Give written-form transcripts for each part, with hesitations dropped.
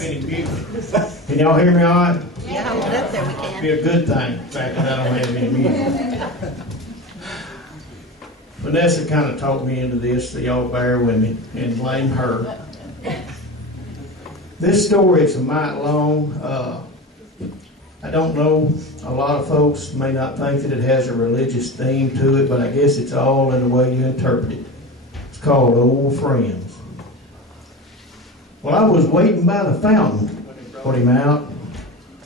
have any music. Can y'all hear me all right? Yeah, hold it up there, we can. It'd be a good thing, the fact that I don't have any music. Vanessa kind of talked me into this, so y'all bear with me and blame her. This story is a mite long. I don't know, a lot of folks may not think that it has a religious theme to it, but I guess it's all in the way you interpret it. It's called Old Friends. Well, I was waiting by the fountain when he brought him out,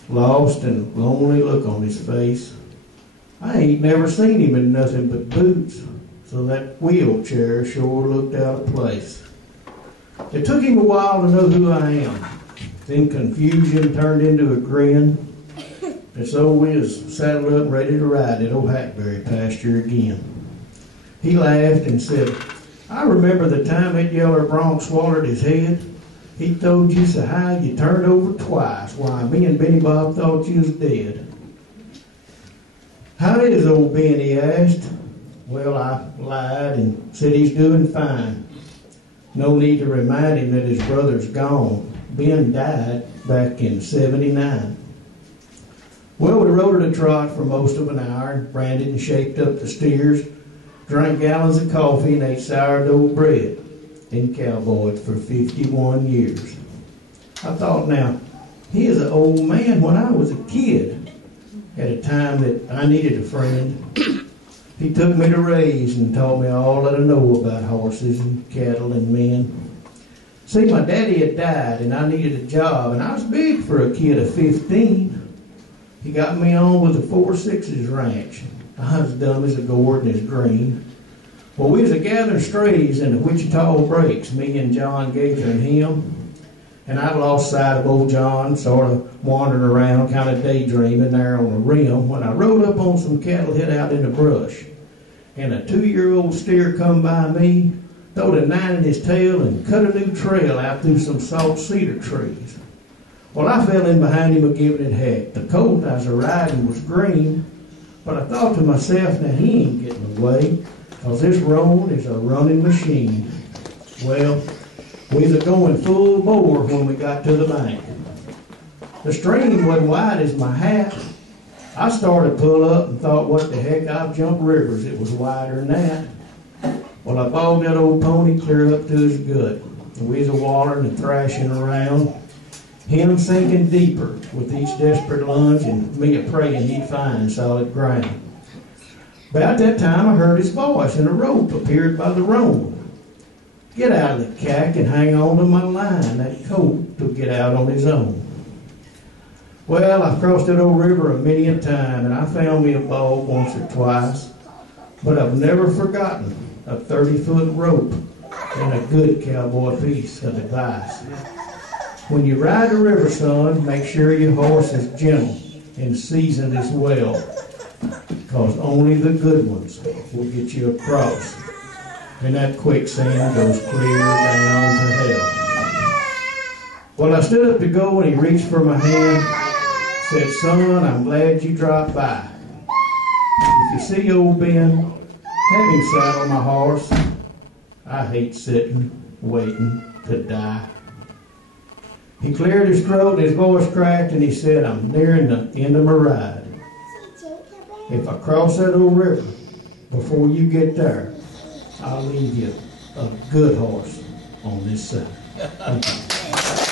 lost and lonely look on his face. I ain't never seen him in nothing but boots, so that wheelchair sure looked out of place. It took him a while to know who I am. Then confusion turned into a grin. And so we was saddled up and ready to ride at old Hackberry pasture again. He laughed and said, I remember the time that yeller bronc swallowed his head. He told you so high you turned over twice. Why, me and Benny Bob thought you was dead. How is old Ben, he asked. Well, I lied and said he's doing fine. No need to remind him that his brother's gone. Ben died back in '79. Well, we rode at a trot for most of an hour, branded and shaped up the steers, drank gallons of coffee and ate sourdough bread, and cowboyed for 51 years. I thought, now, he is an old man when I was a kid, at a time that I needed a friend. He took me to raise and taught me all that I know about horses and cattle and men. See, my daddy had died and I needed a job, and I was big for a kid of 15. He got me on with the 4-6's ranch. I was dumb as a gourd and as green. Well, we was a gathering strays in the Wichita breaks, me and John Gaither and him. And I lost sight of old John, sort of wandering around, kind of daydreaming there on the rim, when I rode up on some cattle hid out in the brush. And a 2-year-old steer come by me, throwed a 9 in his tail, and cut a new trail out through some salt cedar trees. Well, I fell in behind him a giving it heck. The colt I was riding was green, but I thought to myself, now he ain't getting away, because this roan is a running machine. Well, we was going full bore when we got to the bank. The stream wasn't wide as my hat. I started to pull up and thought, what the heck, I've jumped rivers. It was wider than that. Well, I bogged that old pony clear up to his gut. We was a-wallering and thrashing around, him sinking deeper with each desperate lunge, and me a-praying he'd find solid ground. About that time I heard his voice, and a rope appeared by the roan. Get out of the cack and hang on to my line. That colt will get out on his own. Well, I've crossed that old river a many a time, and I found me a bog once or twice, but I've never forgotten a 30-foot rope and a good cowboy piece of advice. When you ride the river, son, make sure your horse is gentle and seasoned as well, because only the good ones will get you across, and that quicksand goes clear down to hell. Well, I stood up to go, and he reached for my hand, said, son, I'm glad you dropped by. If you see old Ben, have him saddle my horse. I hate sitting, waiting to die. He cleared his throat and his voice cracked, and he said, I'm nearing the end of my ride. If I cross that old river before you get there, I'll leave you a good horse on this side. Thank you.